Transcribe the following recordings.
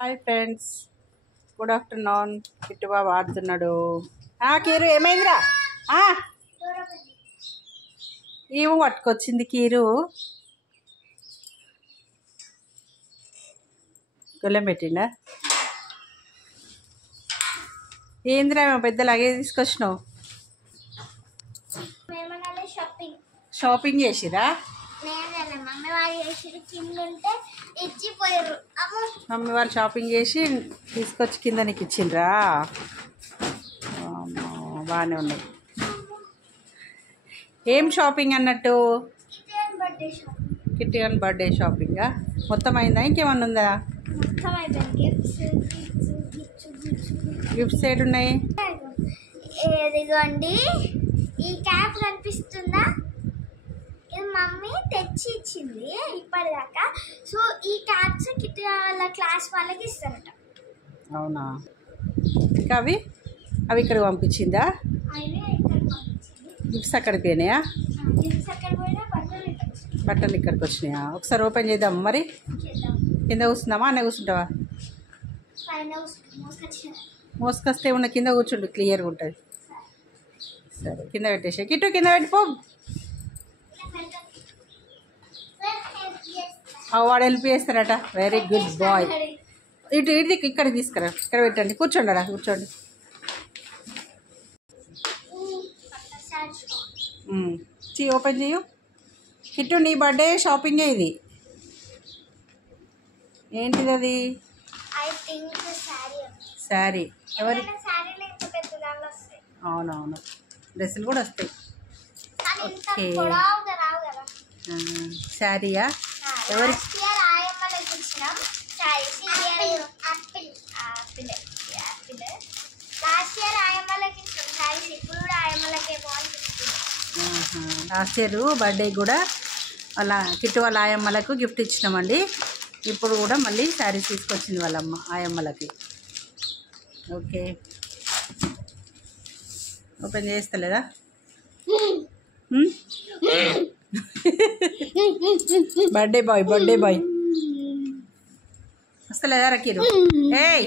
Hi friends, good afternoon. కిట్టుబా వాడుతున్నాడు. కీరు ఏమైందిరా? ఏమో పట్టుకొచ్చింది కీరు. గొల్లెం పెట్టిండా? ఏందిరా పెద్ద లగేజ్ తీసుకొచ్చినావు? షాపింగ్ చేసిరా? మమ్మీ వాళ్ళు షాపింగ్ చేసి తీసుకొచ్చి కింద నీకు ఇచ్చిండ్రా? బాగానే ఉన్నాయి. ఏం షాపింగ్ అన్నట్టు? కిట్టి గాని బర్త్డే షాపింగా మొత్తం అయిందా? ఇంకేమన్నా ఉందా? గిఫ్ట్స్ ఏడున్నాయి? ఎదిగోండి, ఈ క్యాప్ కనిపిస్తుందా? ఇది మమ్మీ తెచ్చి ఇచ్చింది ఇప్పటిదాకా. సో ఈ క్యాప్స్ కిట్టి వాళ్ళ క్లాస్ వాళ్ళకి ఇస్తారట. అవునా? ఇంకా అవి ఇక్కడికి పంపించిందా? గిఫ్ట్స్ అక్కడికి పోయినాయా? బట్టలు ఇక్కడికి వచ్చినాయా? ఒకసారి ఓపెన్ చేద్దాం. మరి కింద కూర్చుందామా? అన్న కూర్చుంటావా? మోసుకొస్తే ఉన్న కింద కూర్చుంటు, క్లియర్గా ఉంటుంది. సరే, కింద పెట్టేసా. కిట్టు కింద పెట్టిపో. వాడు హెల్ప్ చేస్తారట. Very good boy. ఇటు ఇక్కడ తీసుకురా. ఇక్కడ పెట్టండి. కూర్చోండి రా, కూర్చోండి. ఓపెన్ చేయు. కిట్టు, నీ బర్త్డే షాపింగే ఇది. ఏంటిది అది? శారీ. ఎవరి? అవునవును, డ్రెస్సులు కూడా వస్తాయి. ఓకే, శారీయా? ఎవరి? లాస్ట్ ఇయర్ బర్త్డే కూడా వాళ్ళ కిట్టు వాళ్ళ ఆయమ్మలకు గిఫ్ట్ ఇచ్చినామండి. ఇప్పుడు కూడా మళ్ళీ శారీస్ తీసుకొచ్చింది వాళ్ళమ్మ ఆయమ్మలకి. ఓకే, ఓపెన్ చేస్తలేదా? బర్త్డే బాయ్ వస్తలేదా రకీరు? ఏయ్,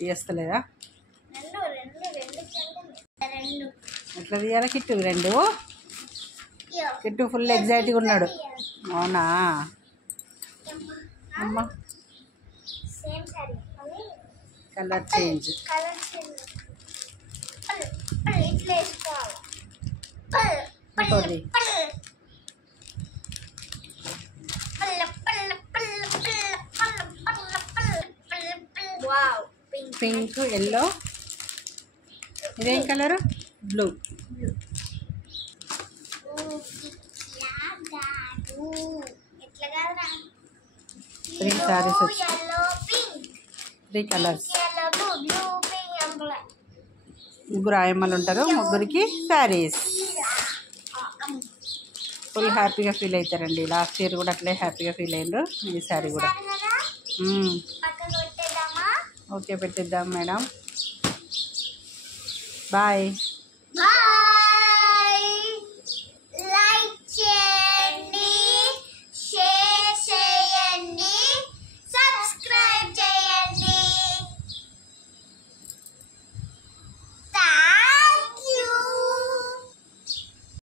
తీస్తలేదా? ఎట్లా తీయాలా కిట్టు? రెండు. కిట్టు ఫుల్ ఎగ్జైట్గా ఉన్నాడు. అవునా అమ్మా? Colour change. ఇంకోటి పింక్, ఎల్లో. ఇదేం కలరు? బ్లూ. 3 సారీస్ వచ్చాయి. 3 కలర్స్. ముగ్గురు ఆయమ్మలు ఉంటారు. ముగ్గురికి శారీస్. ఫుల్ హ్యాపీగా ఫీల్ అవుతారండి. లాస్ట్ ఇయర్ కూడా అట్లే హ్యాపీగా ఫీల్ అయ్యారు. ఈ శారీ కూడా. ఓకే, పెట్టిద్దాం మేడం. బాయ్.